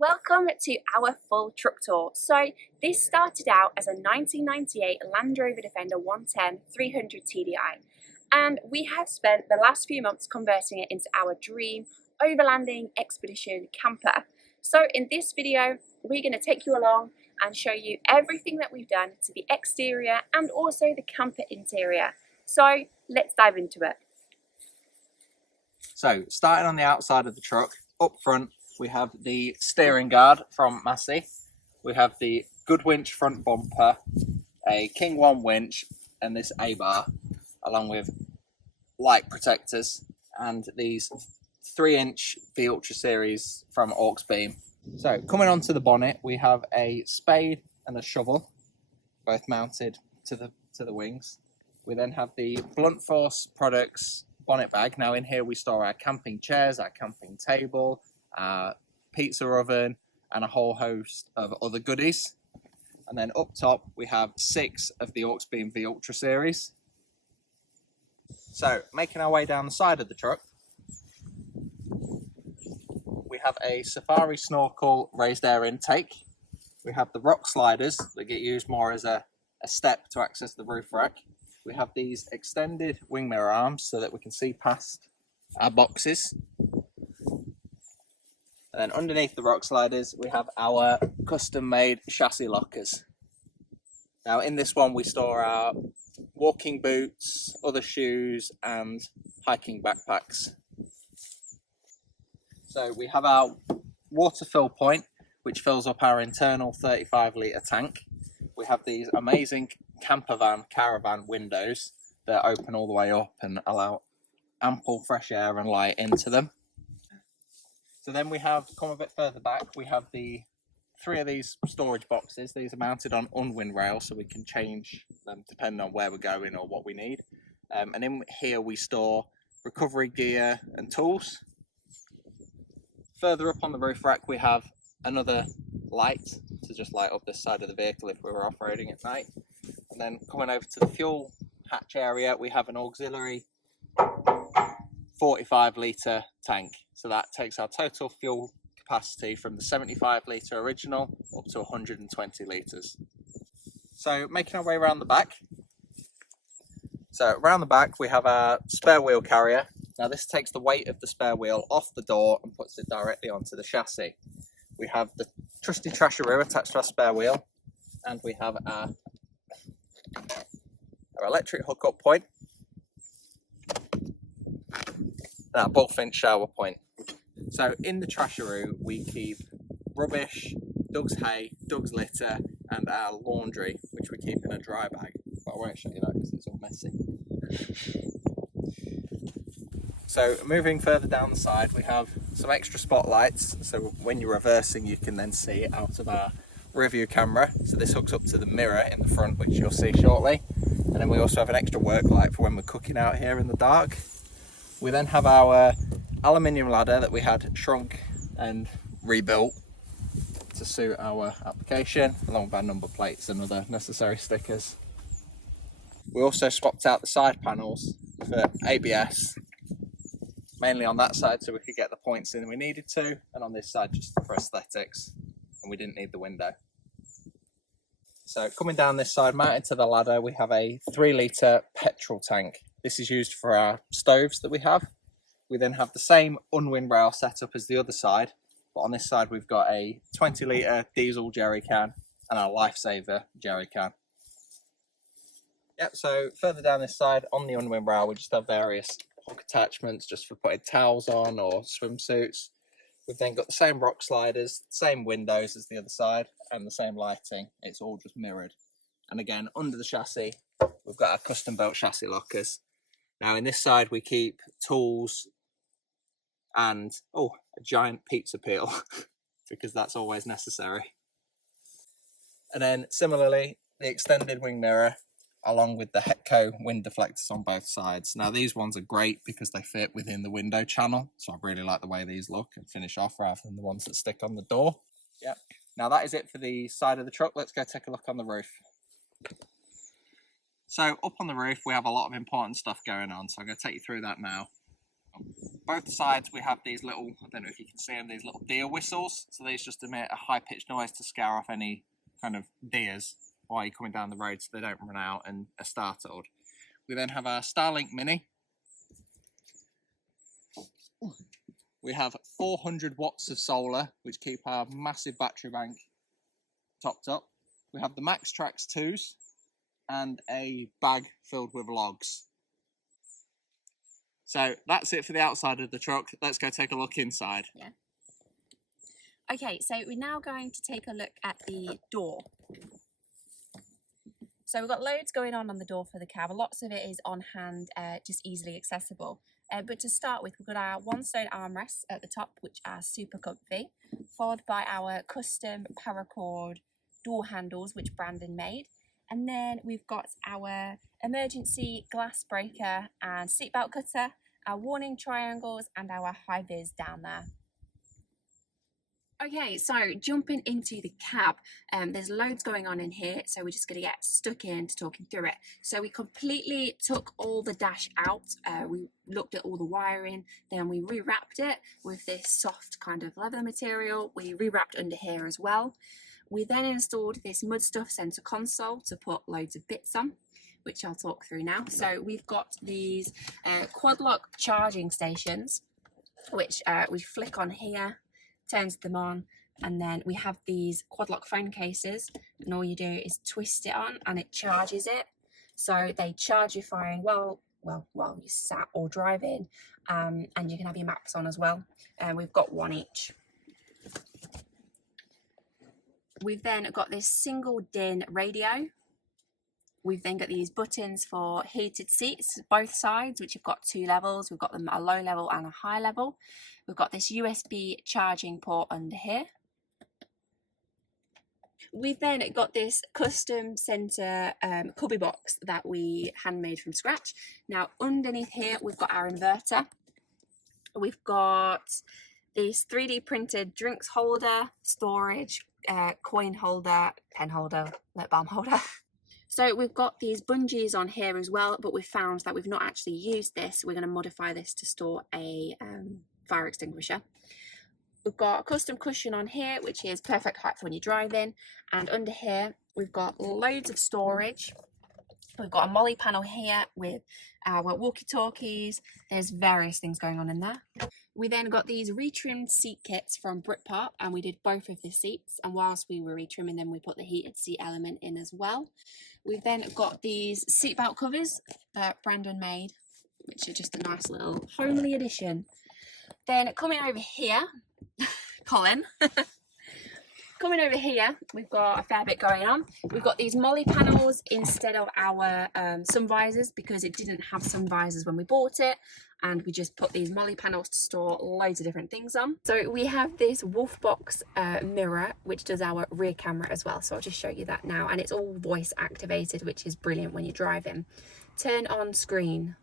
Welcome to our full truck tour. So this started out as a 1998 Land Rover Defender 110 300 TDI, and we have spent the last few months converting it into our dream overlanding expedition camper. So in this video we're going to take you along and show you everything that we've done to the exterior and also the camper interior. So let's dive into it. So starting on the outside of the truck, up front we have the steering guard from Massey. We have the Good Winch front bumper, a King 1 winch and this A-bar, along with light protectors and these 3-inch the Ultra series from Auxbeam. So coming onto the bonnet, we have a spade and a shovel, both mounted to the wings. We then have the Blunt Force Products bonnet bag. Now in here we store our camping chairs, our camping table, our pizza oven and a whole host of other goodies. And then up top we have 6 of the Auxbeam V Ultra series. So making our way down the side of the truck, we have a Safari Snorkel raised air intake. We have the rock sliders that get used more as a step to access the roof rack. We have these extended wing mirror arms so that we can see past our boxes. And then underneath the rock sliders, we have our custom-made chassis lockers. Now in this one, we store our walking boots, other shoes, and hiking backpacks. So we have our water fill point, which fills up our internal 35-litre tank. We have these amazing camper van, caravan windows that open all the way up and allow ample fresh air and light into them. So then we have, come a bit further back, we have the 3 of these storage boxes. These are mounted on unwind rails so we can change them depending on where we're going or what we need. And in here we store recovery gear and tools. Further up on the roof rack we have another light to just light up this side of the vehicle if we were off-roading at night. And then coming over to the fuel hatch area, we have an auxiliary 45-litre tank. So that takes our total fuel capacity from the 75-litre original up to 120 litres. So making our way around the back. So around the back we have our spare wheel carrier. Now this takes the weight of the spare wheel off the door and puts it directly onto the chassis. We have the trusty trasheroo attached to our spare wheel, and we have our electric hookup point and our bullfinch shower point. So in the trasheroo we keep rubbish, Doug's hay, Doug's litter and our laundry, which we keep in a dry bag, but I won't show you that because it's all messy. So moving further down the side we have some extra spotlights, so when you're reversing you can then see out of our rear view camera. So this hooks up to the mirror in the front, which you'll see shortly. And then we also have an extra work light for when we're cooking out here in the dark. We then have our aluminium ladder that we had shrunk and rebuilt to suit our application, along with our number plates and other necessary stickers. We also swapped out the side panels for ABS, mainly on that side so we could get the points in we needed to, and on this side just for aesthetics, and we didn't need the window. So coming down this side, mounted to the ladder, we have a 3-litre petrol tank. This is used for our stoves that we have. We then have the same unwind rail setup as the other side, but on this side we've got a 20-litre diesel jerry can and our LifeSaver jerry can. Yep, so further down this side on the unwind rail we just have various hook attachments just for putting towels on or swimsuits. We've then got the same rock sliders, same windows as the other side, and the same lighting. It's all just mirrored. And again, under the chassis, we've got our custom built chassis lockers. Now in this side, we keep tools and, a giant pizza peel, because that's always necessary. And then similarly, the extended wing mirror, along with the Hetco wind deflectors on both sides. Now these ones are great because they fit within the window channel, so I really like the way these look and finish off rather than the ones that stick on the door. Yeah. Now that is it for the side of the truck. Let's go take a look on the roof. So up on the roof we have a lot of important stuff going on, so I'm going to take you through that now. both sides we have these little, I don't know if you can see them, these little deer whistles. So these just emit a high-pitched noise to scare off any kind of deers while you're coming down the road so they don't run out and are startled. We then have our Starlink Mini. We have 400 watts of solar, which keep our massive battery bank topped up. We have the Max Trax 2s and a bag filled with logs. So that's it for the outside of the truck. Let's go take a look inside. Yeah. Okay, so we're now going to take a look at the door. So we've got loads going on the door for the cab. Lots of it is on hand, just easily accessible. But to start with, we've got our one-stone armrests at the top, which are super comfy, followed by our custom paracord door handles, which Brandon made. And then we've got our emergency glass breaker and seatbelt cutter, our warning triangles, and our high vis down there. Okay, so jumping into the cab, there's loads going on in here, so we're just going to get stuck into talking through it. So we completely took all the dash out, we looked at all the wiring, then we rewrapped it with this soft kind of leather material. We rewrapped under here as well. We then installed this Mudstuff center console to put loads of bits on, which I'll talk through now. So we've got these quad lock charging stations, which we flick on here, turns them on, and then we have these quad lock phone cases, and all you do is twist it on and it charges it. So they charge your phone while you sat or driving, and you can have your maps on as well. And we've got one each. We've then got this single DIN radio. We've then got these buttons for heated seats, both sides, which have got two levels. We've got them at a low level and a high level. We've got this USB charging port under here. We've then got this custom center cubby box that we handmade from scratch. Now underneath here, we've got our inverter. We've got this 3D printed drinks holder, storage, coin holder, pen holder, lip balm holder. So we've got these bungees on here as well, but we've found that we've not actually used this. We're going to modify this to store a fire extinguisher. We've got a custom cushion on here, which is perfect height for when you're driving. And under here, we've got loads of storage. We've got a molly panel here with our walkie-talkies. There's various things going on in there. We then got these retrimmed seat kits from Britpop, and we did both of the seats. And whilst we were retrimming them, we put the heated seat element in as well. We've then got these seatbelt covers that Brandon made, which are just a nice little homely addition. Then coming over here, Colin. Coming over here, we've got a fair bit going on. We've got these molly panels instead of our sun visors, because it didn't have sun visors when we bought it, and we just put these molly panels to store loads of different things on. So we have this Wolfbox mirror, which does our rear camera as well. So I'll just show you that now, and it's all voice activated, which is brilliant when you're driving. Turn on screen.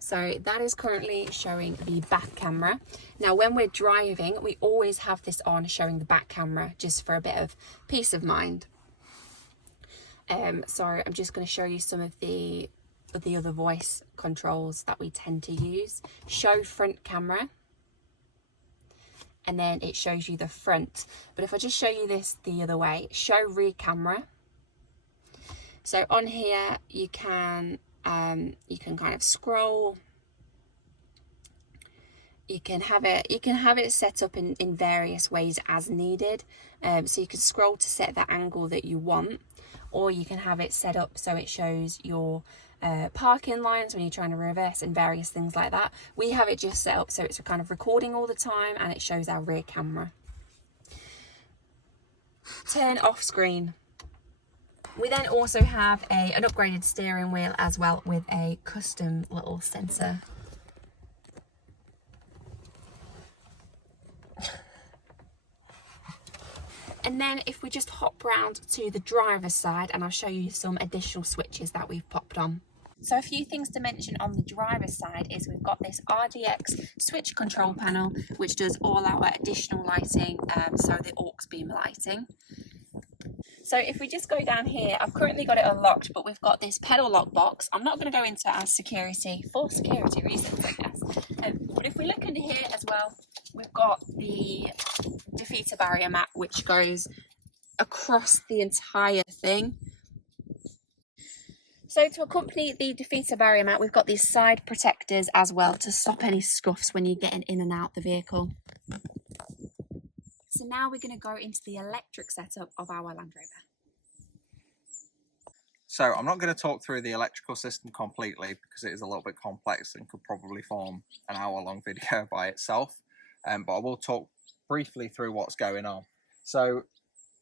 So that is currently showing the back camera. Now when we're driving, we always have this on showing the back camera, just for a bit of peace of mind. So I'm just going to show you some of the other voice controls that we tend to use. Show front camera, and then it shows you the front. But if I just show you this the other way, show rear camera. So on here you can kind of scroll. You can have it set up in various ways as needed. So you can scroll to set the angle that you want, or you can have it set up so it shows your parking lines when you're trying to reverse and various things like that. We have it just set up so it's kind of recording all the time, and it shows our rear camera. Turn off screen. We then also have an upgraded steering wheel as well, with a custom little sensor. And then if we just hop round to the driver's side, and I'll show you some additional switches that we've popped on. So a few things to mention on the driver's side is we've got this RDX switch control panel, which does all our additional lighting, so the Auxbeam lighting. So if we just go down here, I've currently got it unlocked, but we've got this pedal lock box. I'm not going to go into it as security, for security reasons, I guess. But if we look under here as well, we've got the defeater barrier mat, which goes across the entire thing. So to accompany the defeater barrier mat, we've got these side protectors as well to stop any scuffs when you're getting in and out the vehicle. So now we're going to go into the electric setup of our Land Rover. So I'm not going to talk through the electrical system completely because it is a little bit complex and could probably form an hour-long video by itself. But I will talk briefly through what's going on. So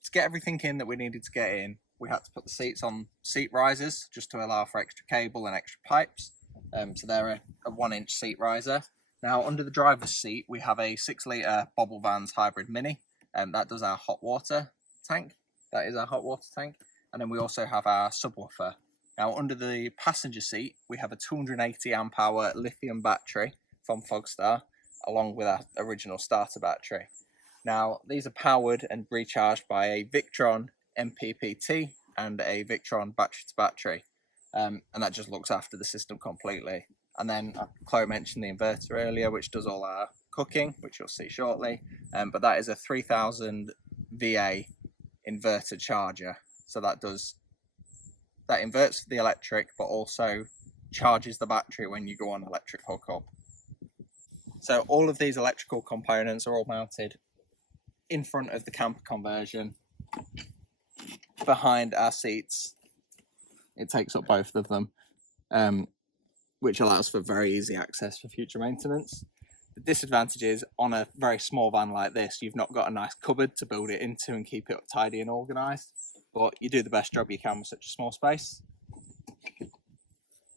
to get everything in that we needed to get in, we had to put the seats on seat risers just to allow for extra cable and extra pipes. So they're a 1-inch seat riser. Now under the driver's seat, we have a 6-litre Bobble Vans Hybrid Mini. That does our hot water tank. That is our hot water tank. And then we also have our subwoofer. Now under the passenger seat, we have a 280 amp hour lithium battery from Fogstar, along with our original starter battery. Now these are powered and recharged by a Victron MPPT and a Victron battery to battery. And that just looks after the system completely. And then Chloe mentioned the inverter earlier, which does all our cooking, which you'll see shortly. But that is a 3000 VA inverter charger. So that inverts the electric, but also charges the battery when you go on electric hookup. So all of these electrical components are all mounted in front of the camper conversion, behind our seats. It takes up both of them, which allows for very easy access for future maintenance. The disadvantage is, on a very small van like this, you've not got a nice cupboard to build it into and keep it tidy and organised. But you do the best job you can with such a small space.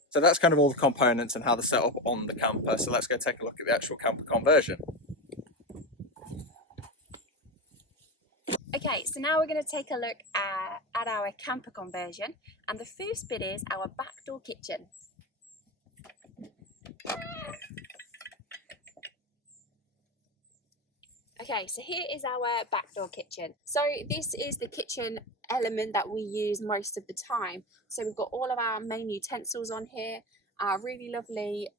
So that's kind of all the components and how they're set up on the camper. So let's go take a look at the actual camper conversion. Okay, so now we're going to take a look at our camper conversion, and the first bit is our back door kitchen. Okay, so here is our back door kitchen. So this is the kitchen element that we use most of the time. So we've got all of our main utensils on here, our really lovely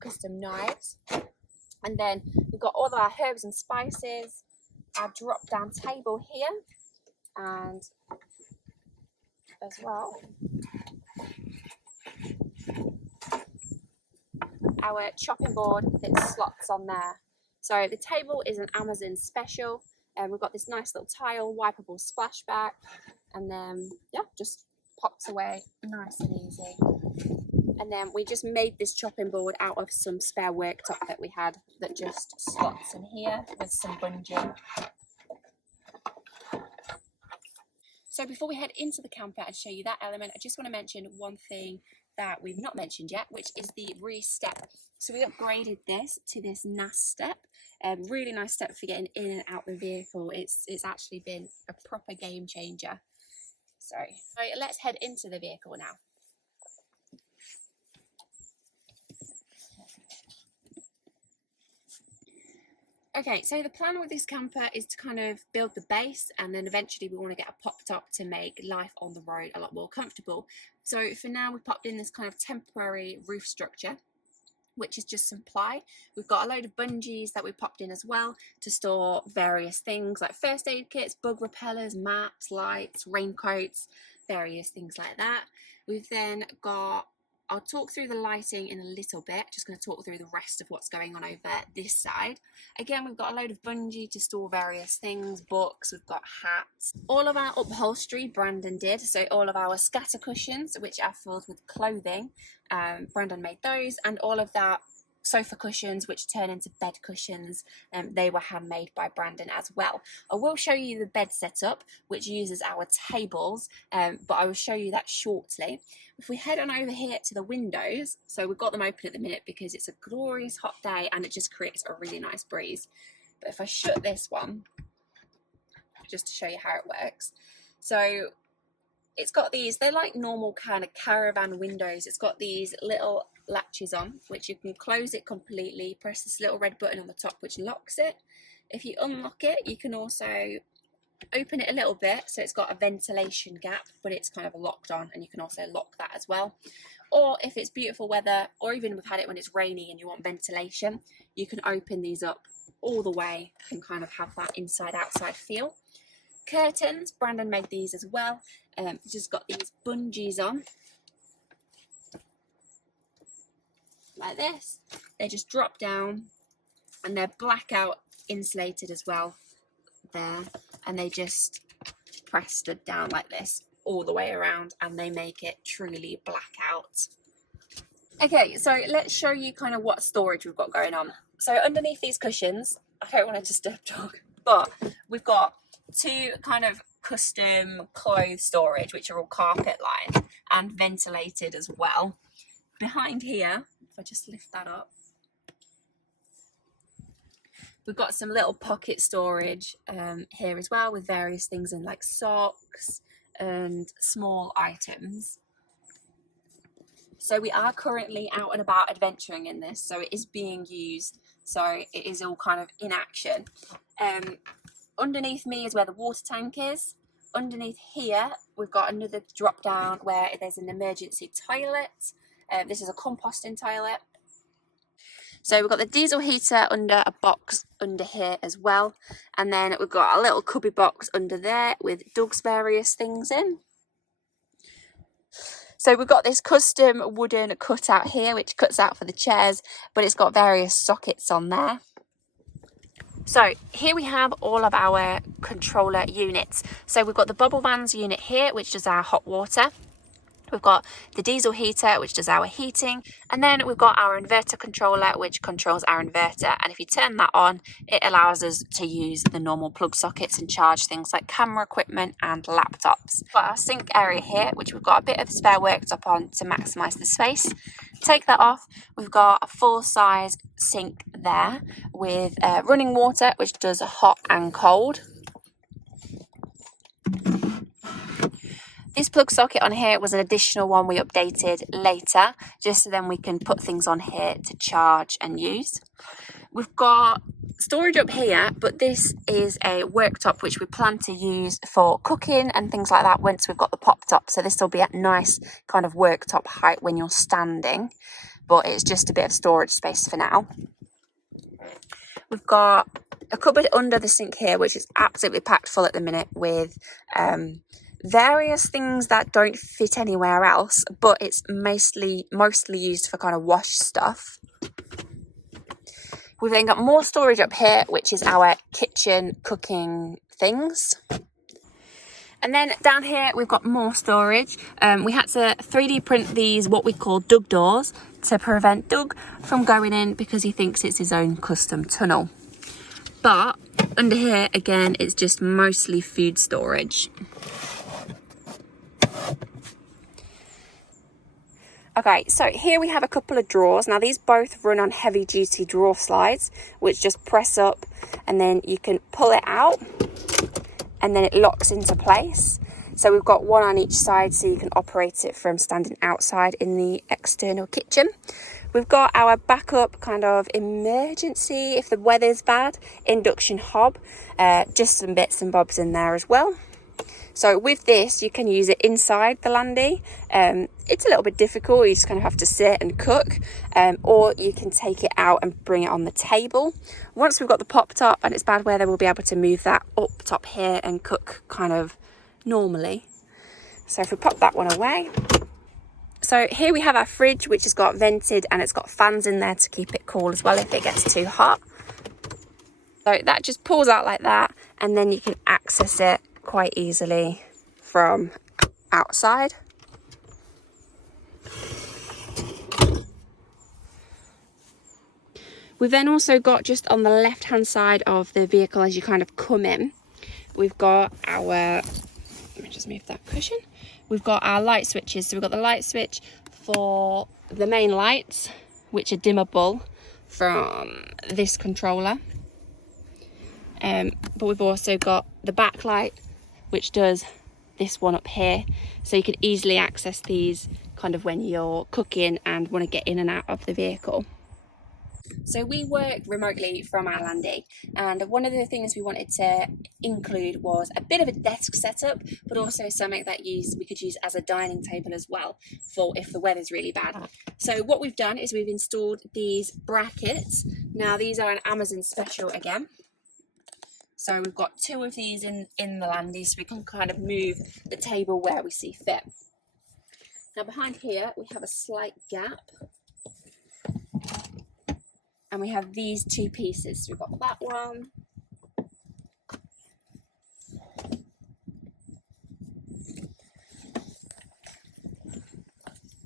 custom knives, and then we've got all of our herbs and spices, our drop down table here, and as well our chopping board that slots on there. So the table is an Amazon special, and we've got this nice little tile, wipeable splashback, and then yeah, just pops away nice and easy. And then we just made this chopping board out of some spare worktop that we had that just slots in here with some bungee. So before we head into the camper and show you that element, I just want to mention one thing that we've not mentioned yet, which is the rear step. So we upgraded this to this NAS step. Really nice step for getting in and out the vehicle. It's actually been a proper game changer. So let's head into the vehicle now. Okay, so the plan with this camper is to kind of build the base, and then eventually we want to get a pop top to make life on the road a lot more comfortable. So for now, we popped in this kind of temporary roof structure, which is just some ply. We've got a load of bungees that we popped in as well to store various things like first aid kits, bug repellers, maps, lights, raincoats, various things like that. We've then got, I'll talk through the lighting in a little bit, just going to talk through the rest of what's going on over this side. Again, we've got a load of bungee to store various things, books, we've got hats. All of our upholstery Brandon did, so all of our scatter cushions, which are filled with clothing, Brandon made those, and all of that sofa cushions which turn into bed cushions, they were handmade by Brandon as well. I will show you the bed setup which uses our tables, but I will show you that shortly. If we head on over here to the windows, so we've got them open at the minute because it's a glorious hot day and it just creates a really nice breeze. But if I shut this one, just to show you how it works, so it's got these, they're like normal kind of caravan windows. It's got these little latches on, which you can close it completely, press this little red button on the top which locks it. If you unlock it, you can also open it a little bit so it's got a ventilation gap, but it's kind of locked on, and you can also lock that as well. Or if it's beautiful weather, or even we've had it when it's rainy and you want ventilation, you can open these up all the way and kind of have that inside outside feel. Curtains, Brandon made these as well. Just got these bungees on like this. They just drop down and they're blackout insulated as well there, and they just press stud down like this all the way around, and they make it truly blackout. Okay, so let's show you kind of what storage we've got going on. So underneath these cushions, I don't want to disturb dog, but we've got two kind of custom clothes storage, which are all carpet lined and ventilated as well. Behind here, if I just lift that up, we've got some little pocket storage here as well, with various things in, like socks and small items. So we are currently out and about adventuring in this, so it is being used, so it is all kind of in action. Underneath me is where the water tank is. Underneath here we've got another drop down where there's an emergency toilet. This is a composting toilet. So we've got the diesel heater under a box under here as well, and then we've got a little cubby box under there with Doug's various things in. So we've got this custom wooden cutout here which cuts out for the chairs, but it's got various sockets on there. So here we have all of our controller units. So we've got the Bubble Vans unit here, which does our hot water. We've got the diesel heater, which does our heating, and then we've got our inverter controller, which controls our inverter. And if you turn that on, it allows us to use the normal plug sockets and charge things like camera equipment and laptops. We've got our sink area here, which we've got a bit of spare worktop on to maximise the space. Take that off, we've got a full-size sink there with running water, which does hot and cold. This plug socket on here was an additional one we updated later, just so then we can put things on here to charge and use. We've got storage up here, but this is a worktop which we plan to use for cooking and things like that once we've got the pop top. So this will be at nice kind of worktop height when you're standing, but it's just a bit of storage space for now. We've got a cupboard under the sink here, which is absolutely packed full at the minute with various things that don't fit anywhere else, but it's mostly used for kind of wash stuff. We've then got more storage up here, which is our kitchen cooking things. And then down here we've got more storage. We had to 3D print these, what we call Doug doors, to prevent Doug from going in because he thinks it's his own custom tunnel. But under here again, it's just mostly food storage. Okay, so here we have a couple of drawers. Now these both run on heavy duty drawer slides, which just press up and then you can pull it out and then it locks into place. So we've got one on each side so you can operate it from standing outside in the external kitchen. We've got our backup kind of emergency, if the weather's bad, induction hob, just some bits and bobs in there as well. So with this, you can use it inside the landy. It's a little bit difficult, you just kind of have to sit and cook, or you can take it out and bring it on the table. Once we've got the pop top and it's bad weather, we'll be able to move that up top here and cook kind of normally. So if we pop that one away. So here we have our fridge, which has got vented and it's got fans in there to keep it cool as well if it gets too hot. So that just pulls out like that, and then you can access it quite easily from outside. We've then also got, just on the left hand side of the vehicle as you kind of come in, we've got our, let me just move that cushion. We've got our light switches. So we've got the light switch for the main lights, which are dimmable from this controller. But we've also got the backlight, which does this one up here. So you can easily access these kind of when you're cooking and want to get in and out of the vehicle. So we work remotely from our landy, and one of the things we wanted to include was a bit of a desk setup, but also something that we could use as a dining table as well for if the weather's really bad. So what we've done is we've installed these brackets. Now these are an Amazon special again. So we've got 2 of these in the landy, so we can kind of move the table where we see fit. Now behind here we have a slight gap. And we have these 2 pieces. So we've got that one.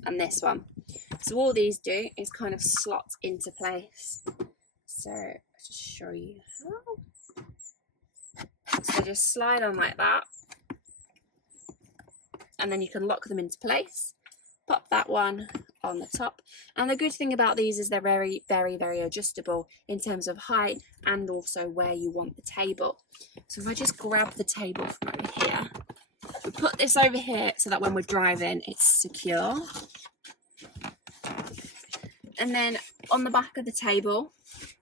And this one. So all these do is kind of slot into place. So I'll just show you how. So just slide on like that. And then you can lock them into place. Pop that one on the top, and the good thing about these is they're very, very, very adjustable in terms of height and also where you want the table. So if I just grab the table from over here, we put this over here so that when we're driving it's secure, and then on the back of the table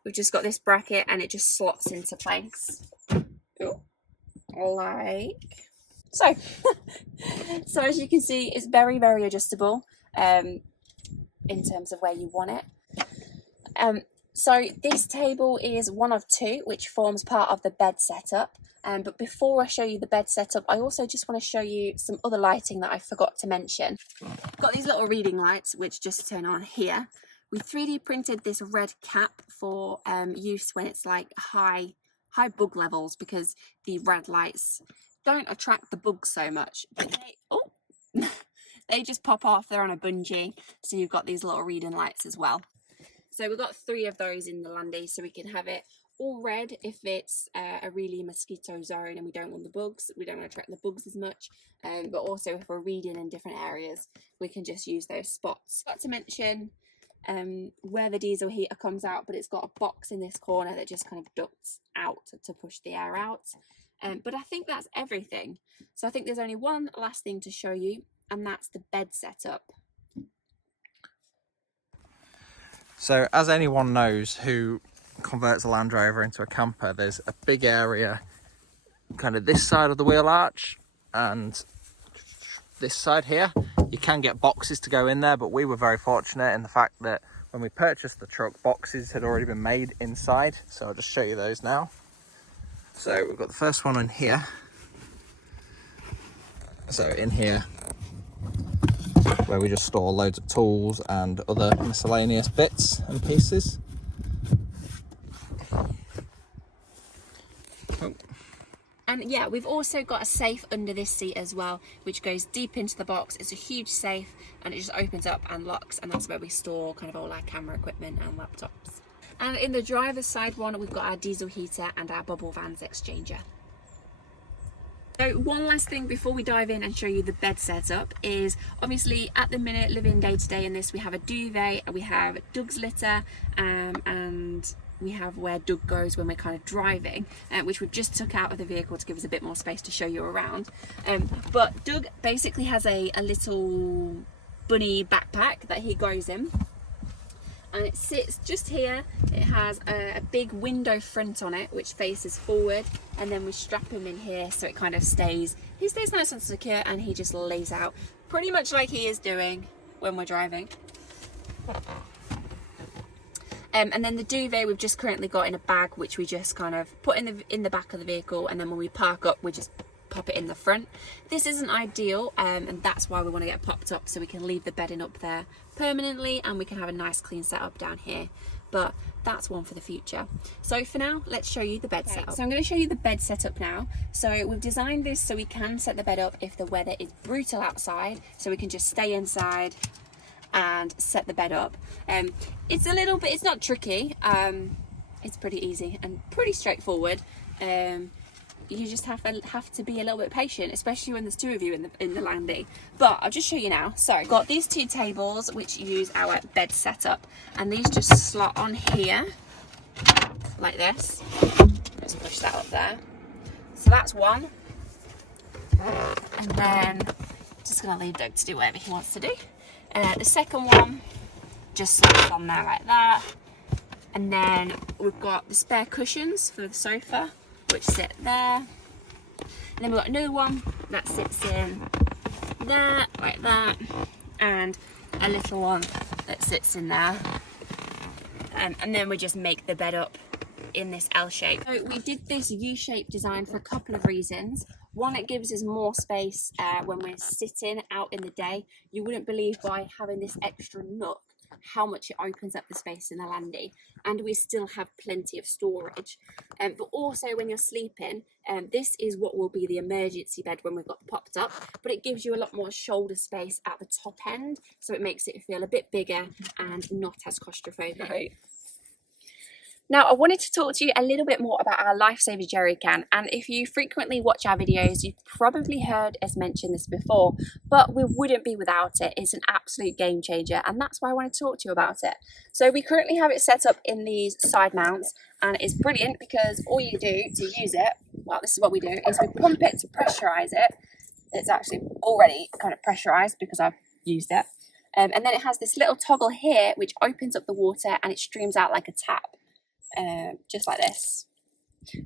we've just got this bracket and it just slots into place. Ooh, like so. So as you can see, it's very, very adjustable in terms of where you want it. So this table is one of 2 which forms part of the bed setup. But before I show you the bed setup, I also just want to show you some other lighting that I forgot to mention. I've got these little reading lights which just turn on here. We 3D printed this red cap for use when it's like high bug levels, because the red lights don't attract the bugs so much, but they just pop off. They're on a bungee, so you've got these little reading lights as well. So we've got 3 of those in the landy, so we can have it all red if it's a really mosquito zone and we don't want the bugs, we don't want to attract the bugs as much, but also if we're reading in different areas we can just use those spots. Got to mention where the diesel heater comes out, but it's got a box in this corner that just kind of ducts out to push the air out. But I think that's everything. So I think there's only one last thing to show you, and that's the bed setup. So as anyone knows who converts a Land Rover into a camper, there's a big area kind of this side of the wheel arch and this side here. You can get boxes to go in there, but we were very fortunate in the fact that when we purchased the truck, boxes had already been made inside. So I'll just show you those now. So we've got the first one in here. So in here, where we just store loads of tools and other miscellaneous bits and pieces. Oh. And yeah, we've also got a safe under this seat as well, which goes deep into the box. It's a huge safe and it just opens up and locks, and that's where we store kind of all our camera equipment and laptops. And in the driver's side one, we've got our diesel heater and our bubble vans exchanger. So one last thing before we dive in and show you the bed setup is, obviously at the minute, living day to day in this, we have a duvet, we have Doug's litter, and we have where Doug goes when we're kind of driving, which we've just took out of the vehicle to give us a bit more space to show you around. But Doug basically has a little bunny backpack that he goes in, and it sits just here. It has a big window front on it which faces forward, and then we strap him in here so it kind of stays nice and secure, and he just lays out pretty much like he is doing when we're driving. And then the duvet we've just currently got in a bag, which we just kind of put in the back of the vehicle, and then when we park up we just pop it in the front. This isn't ideal, and that's why we want to get it popped up so we can leave the bedding up there permanently and we can have a nice clean setup down here, but that's one for the future. So for now, let's show you the bed setup. So I'm going to show you the bed setup now. So we've designed this so we can set the bed up if the weather is brutal outside, so we can just stay inside and set the bed up. It's a little bit, it's not tricky, it's pretty easy and pretty straightforward. You just have to be a little bit patient, especially when there's 2 of you in the landy. But I'll just show you now. So I've got these 2 tables which use our bed setup, and these just slot on here like this. Let's push that up there. So that's one, and then just gonna leave Doug to do whatever he wants to do. The second one just slots on there like that, And then we've got the spare cushions for the sofa, which sit there. And then we've got another one that sits in there, like that, and a little one that sits in there. And then we just make the bed up in this L shape. So we did this U-shaped design for a couple of reasons. One, it gives us more space when we're sitting out in the day. You wouldn't believe by having this extra nook how much it opens up the space in the landy, and we still have plenty of storage. But also when you're sleeping, this is what will be the emergency bed when we've got popped up, but it gives you a lot more shoulder space at the top end, so it makes it feel a bit bigger and not as claustrophobic. Right. Now, I wanted to talk to you a little bit more about our LifeSaver jerry can, and if you frequently watch our videos, you've probably heard us mention this before, but we wouldn't be without it. It's an absolute game changer, and that's why I want to talk to you about it. So we currently have it set up in these side mounts, and it's brilliant because all you do to use it, well, this is what we do, is we pump it to pressurize it. It's actually already kind of pressurized because I've used it. And then it has this little toggle here, which opens up the water and it streams out like a tap. Just like this.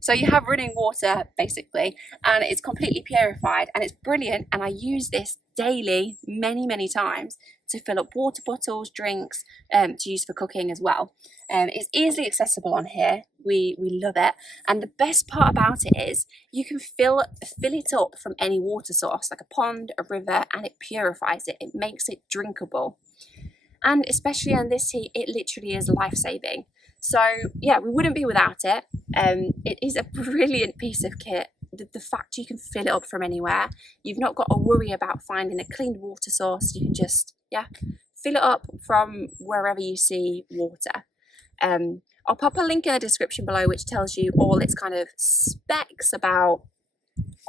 So you have running water basically, and it's completely purified, and it's brilliant, and I use this daily many times to fill up water bottles, drinks, to use for cooking as well. It's easily accessible on here. We love it, and the best part about it is you can fill it up from any water source, like a pond, a river, and it purifies it. It makes it drinkable, and especially on this heat, it literally is life-saving. So yeah, we wouldn't be without it. It is a brilliant piece of kit. The fact you can fill it up from anywhere, you've not got to worry about finding a clean water source. You can just, yeah, fill it up from wherever you see water. I'll pop a link in the description below which tells you all its kind of specs about,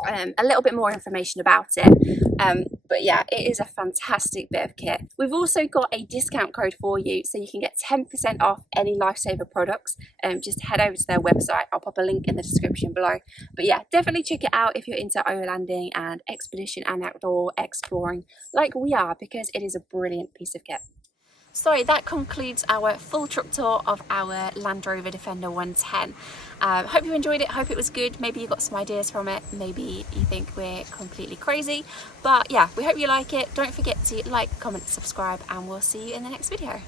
a little bit more information about it. But yeah, it is a fantastic bit of kit. We've also got a discount code for you, so you can get 10% off any LifeSaver products. Just head over to their website. I'll pop a link in the description below. But yeah, definitely check it out if you're into overlanding and expedition and outdoor exploring like we are, because it is a brilliant piece of kit. So that concludes our full truck tour of our Land Rover Defender 110. Hope you enjoyed it, hope it was good. Maybe you got some ideas from it, maybe you think we're completely crazy. But yeah, we hope you like it. Don't forget to like, comment, subscribe, and we'll see you in the next video.